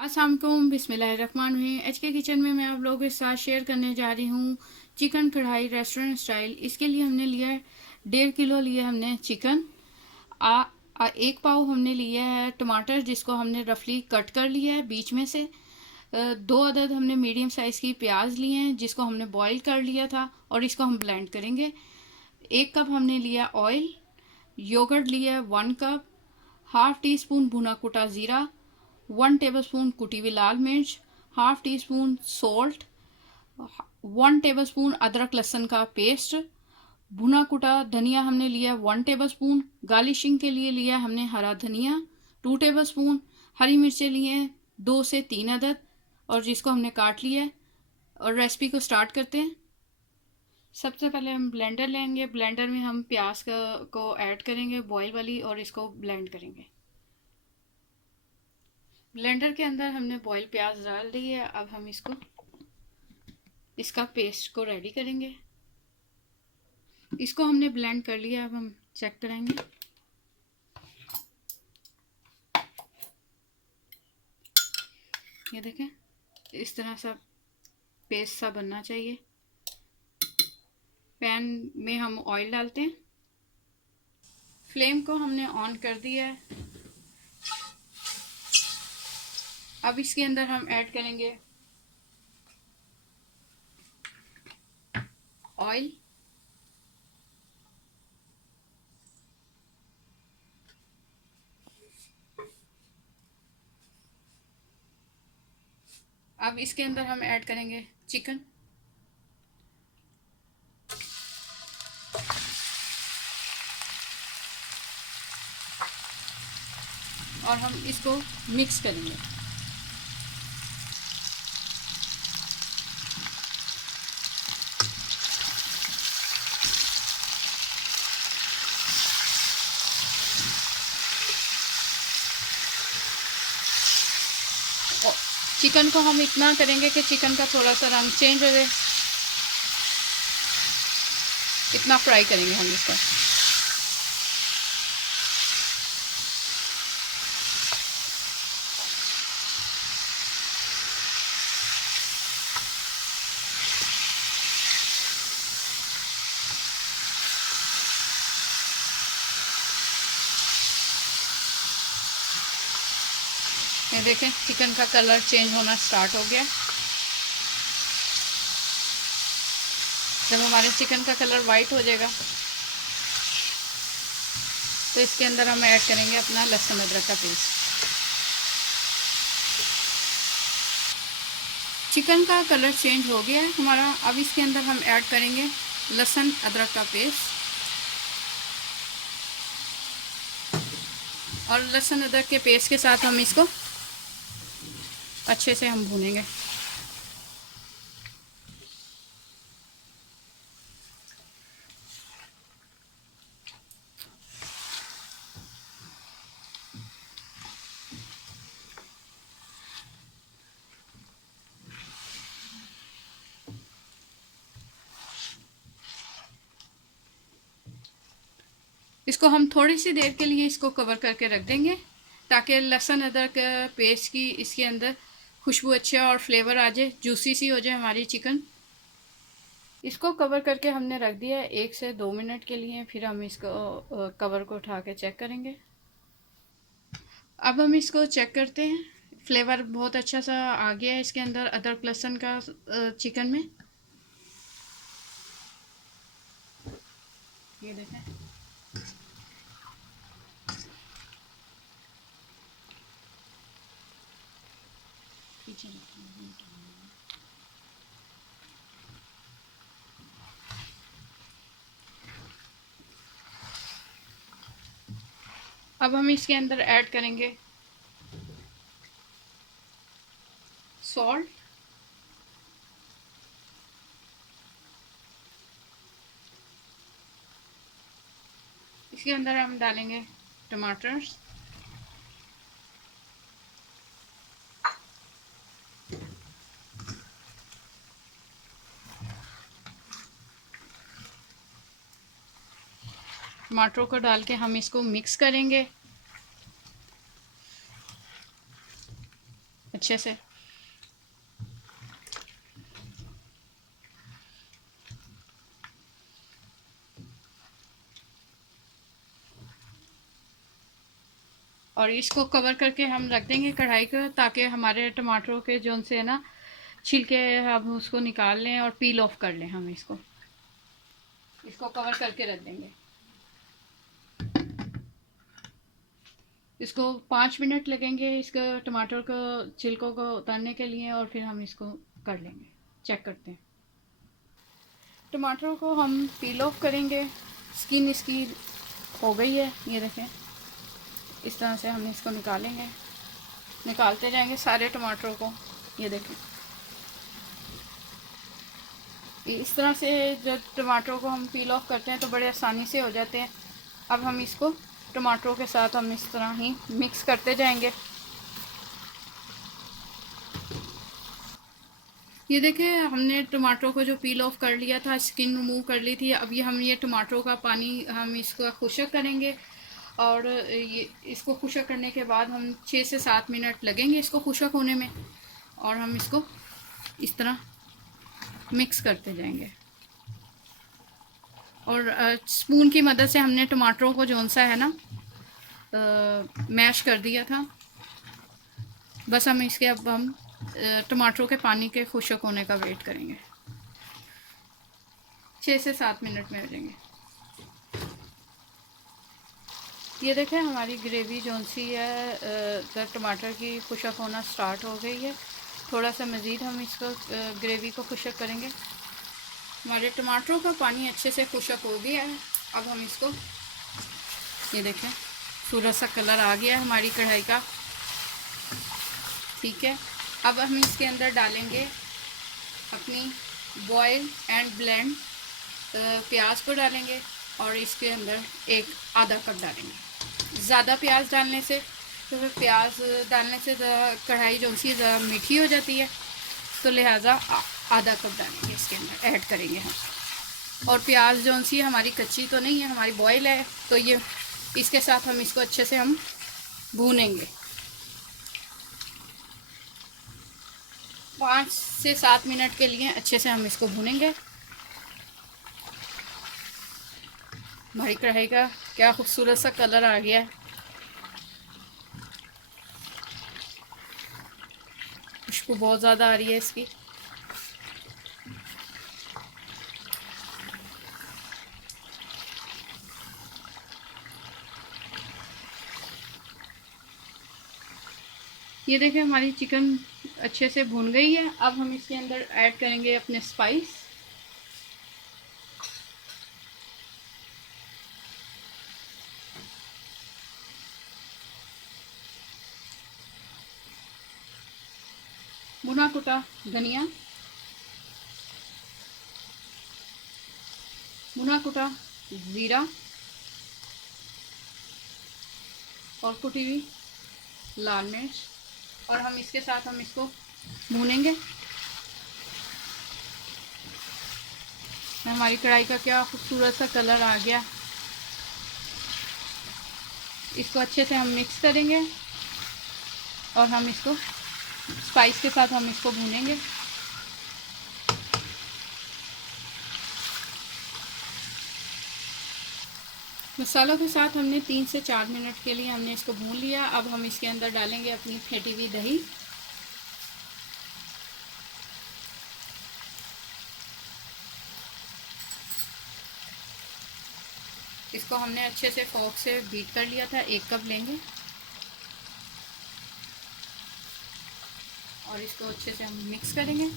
अस्सलाम वालेकुम, बिस्मिल्लाहिर्रहमानिर्रहीम। एच के किचन में मैं आप लोगों के साथ शेयर करने जा रही हूँ चिकन कढ़ाई रेस्टोरेंट स्टाइल। इसके लिए हमने लिया है 1.5 किलो लिया हमने चिकन। एक पाव हमने लिया है टमाटर, जिसको हमने रफली कट कर लिया है बीच में से। 2 अदद हमने मीडियम साइज़ की प्याज लिए हैं, जिसको हमने बॉईल कर लिया था और इसको हम ब्लेंड करेंगे। 1 कप हमने लिया ऑयल। योगर्ट लिया है 1 कप। हाफ़ टी स्पून भुना कुटा ज़ीरा, 1 टेबलस्पून कुटी हुई लाल मिर्च, half tea spoon salt, 1 tablespoon अदरक लहसुन का पेस्ट, भुना कुटा धनिया हमने लिया 1 टेबलस्पून। गार्निशिंग के लिए लिया हमने हरा धनिया 2 टेबलस्पून। हरी मिर्चें लिए 2 से 3 अदद और जिसको हमने काट लिया है। और रेसिपी को स्टार्ट करते हैं। सबसे पहले हम ब्लेंडर लेंगे। ब्लेंडर में हम प्याज को ऐड करेंगे बॉयल वाली और इसको ब्लेंड करेंगे। ब्लेंडर के अंदर हमने बॉयल प्याज डाल दी है। अब हम इसका पेस्ट को रेडी करेंगे। इसको हमने ब्लेंड कर लिया। अब हम चेक करेंगे। ये देखें, इस तरह सा पेस्ट सा बनना चाहिए। पैन में हम ऑयल डालते हैं। फ्लेम को हमने ऑन कर दिया है। अब इसके अंदर हम ऐड करेंगे ऑयल। अब इसके अंदर हम ऐड करेंगे चिकन। और हम इसको मिक्स करेंगे। चिकन को हम इतना करेंगे कि चिकन का थोड़ा सा रंग चेंज हो जाए। इतना फ्राई करेंगे हम इसको। ये देखें, चिकन का कलर चेंज होना स्टार्ट हो गया। जब हमारे चिकन का कलर वाइट हो जाएगा तो इसके अंदर हम ऐड करेंगे अपना लहसुन अदरक का पेस्ट। चिकन का कलर चेंज हो गया है हमारा। अब इसके अंदर हम ऐड करेंगे लहसुन अदरक का पेस्ट। और लहसुन अदरक के पेस्ट के साथ हम इसको अच्छे से हम भूनेंगे। इसको हम थोड़ी सी देर के लिए इसको कवर करके रख देंगे, ताकि लहसुन अदरक पेस्ट की इसके अंदर खुशबू अच्छा और फ्लेवर आ जाए, जूसी सी हो जाए हमारी चिकन। इसको कवर करके हमने रख दिया 1 से 2 मिनट के लिए। फिर हम इसको कवर को उठा के चेक करेंगे। अब हम इसको चेक करते हैं। फ्लेवर बहुत अच्छा सा आ गया है इसके अंदर अदरक लहसुन का चिकन में। ये देखें, पीछे अब हम इसके अंदर ऐड करेंगे सॉल्ट। इसके अंदर हम डालेंगे टमाटर। टमाटरों को डाल के हम इसको मिक्स करेंगे अच्छे से। और इसको कवर करके हम रख देंगे कढ़ाई को, ताकि हमारे टमाटरों के जो से है ना छिलके, हम उसको निकाल लें और पील ऑफ कर लें। हम इसको कवर करके रख देंगे। इसको 5 मिनट लगेंगे इसको टमाटर को छिलकों को उतारने के लिए, और फिर हम इसको कर लेंगे। चेक करते हैं। टमाटरों को हम पील ऑफ करेंगे। स्किन इसकी हो गई है, ये देखें। इस तरह से हम इसको निकालेंगे, निकालते जाएंगे सारे टमाटरों को। ये देखें, इस तरह से जब टमाटरों को हम पील ऑफ करते हैं तो बड़े आसानी से हो जाते हैं। अब हम इसको टमाटरों के साथ हम इस तरह ही मिक्स करते जाएंगे। ये देखें, हमने टमाटरों को जो पील ऑफ कर लिया था, स्किन रिमूव कर ली थी। अब ये टमाटरों का पानी हम इसको खुश्क करेंगे, और ये इसको खुश्क करने के बाद हम 6 से 7 मिनट लगेंगे इसको खुश्क होने में, और हम इसको इस तरह मिक्स करते जाएंगे। और स्पून की मदद से हमने टमाटरों को जौन सा है ना मैश कर दिया था। बस हम इसके अब हम टमाटरों के पानी के खुश्क होने का वेट करेंगे। 6 से 7 मिनट में हो जाएंगे। ये देखें, हमारी ग्रेवी जौन सी है टमाटर की खुश्क होना स्टार्ट हो गई है। थोड़ा सा मज़ीद हम इसको ग्रेवी को खुश्क करेंगे। हमारे टमाटरों का पानी अच्छे से खुश्क हो गया है। अब हम इसको, ये देखें, सूरज सा कलर आ गया है हमारी कढ़ाई का। ठीक है, अब हम इसके अंदर डालेंगे अपनी बॉयल एंड ब्लेंड प्याज को डालेंगे, और इसके अंदर एक आधा कप डालेंगे। ज़्यादा प्याज डालने से तो फिर प्याज डालने से कढ़ाई जो सी ज़्यादा मीठी हो जाती है, तो लिहाजा आधा कप डालेंगे इसके अंदर ऐड करेंगे हम। और प्याज जो सी हमारी कच्ची तो नहीं है, हमारी बॉयल है, तो ये इसके साथ हम इसको अच्छे से हम भूनेंगे। 5 से 7 मिनट के लिए अच्छे से हम इसको भूनेंगे। हमारी कढ़ाई का क्या खूबसूरत सा कलर आ गया है। खुशबू बहुत ज़्यादा आ रही है इसकी। ये देखें, हमारी चिकन अच्छे से भून गई है। अब हम इसके अंदर ऐड करेंगे अपने स्पाइस। भुना कुटा धनिया, भुना कुटा ज़ीरा, और कुटी हुई लाल मिर्च, और हम इसके साथ हम इसको भूनेंगे। हमारी कढ़ाई का क्या खूबसूरत सा कलर आ गया। इसको अच्छे से हम मिक्स करेंगे, और हम इसको स्पाइस के साथ हम इसको भूनेंगे। मसालों के साथ हमने 3 से 4 मिनट के लिए हमने इसको भून लिया। अब हम इसके अंदर डालेंगे अपनी फेंटी हुई दही। इसको हमने अच्छे से फोर्क से बीट कर लिया था। 1 कप लेंगे, और इसको अच्छे से हम मिक्स करेंगे।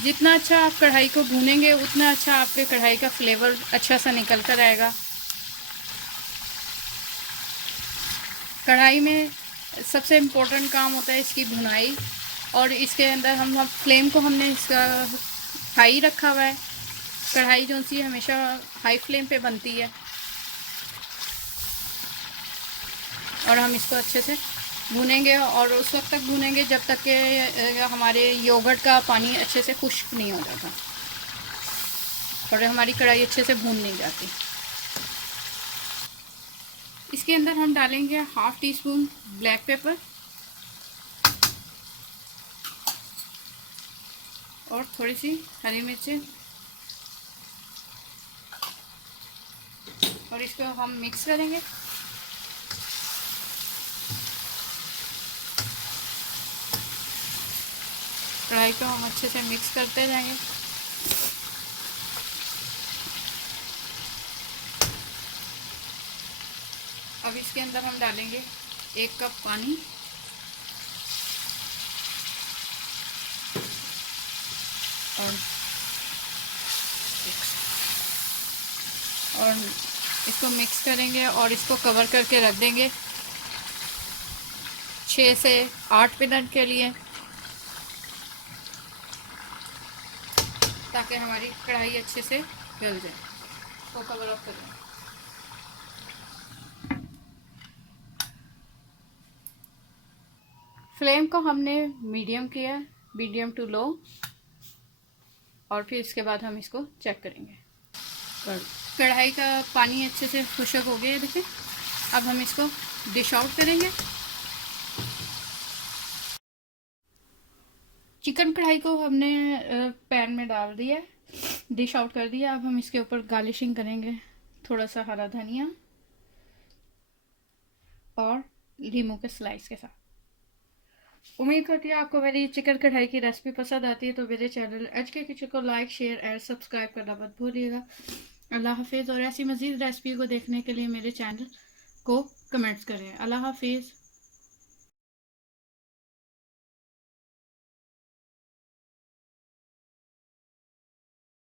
जितना अच्छा आप कढ़ाई को भूनेंगे, उतना अच्छा आपके कढ़ाई का फ्लेवर अच्छा सा निकल कर आएगा। कढ़ाई में सबसे इम्पोर्टेंट काम होता है इसकी भुनाई, और इसके अंदर हम फ्लेम को हमने इसका हाई रखा हुआ है। कढ़ाई जो सी हमेशा हाई फ्लेम पे बनती है, और हम इसको अच्छे से भूनेंगे और उस वक्त तक भूनेंगे जब तक कि हमारे योगर्ट का पानी अच्छे से खुश्क नहीं हो जाता और हमारी कढ़ाई अच्छे से भून नहीं जाती। इसके अंदर हम डालेंगे 1/2 टीस्पून ब्लैक पेपर और थोड़ी सी हरी मिर्चें और इसको हम मिक्स करेंगे। कढ़ाई को हम अच्छे से मिक्स करते जाएंगे। अब इसके अंदर हम डालेंगे 1 कप पानी और इसको मिक्स करेंगे और इसको कवर करके रख देंगे 6 से 8 मिनट के लिए, ताकि हमारी कढ़ाई अच्छे से गल जाए। तो कवर ऑफ करें। फ्लेम को हमने मीडियम किया, मीडियम टू लो, और फिर इसके बाद हम इसको चेक करेंगे। कढ़ाई का पानी अच्छे से खुश्क हो गया है, देखिए। अब हम इसको डिश आउट करेंगे। चिकन कढ़ाई को हमने पैन में डाल दिया, डिश आउट कर दिया। अब हम इसके ऊपर गार्निशिंग करेंगे थोड़ा सा हरा धनिया और लीमू के स्लाइस के साथ। उम्मीद करती हूँ आपको मेरी चिकन कढ़ाई की रेसिपी पसंद आती है, तो मेरे चैनल एच के किचन को लाइक, शेयर एंड सब्सक्राइब करना मत भूलिएगा। अल्लाह हाफिज़। और ऐसी मज़ीद रेसिपी को देखने के लिए मेरे चैनल को कमेंट्स करें। अल्लाह हाफिज़।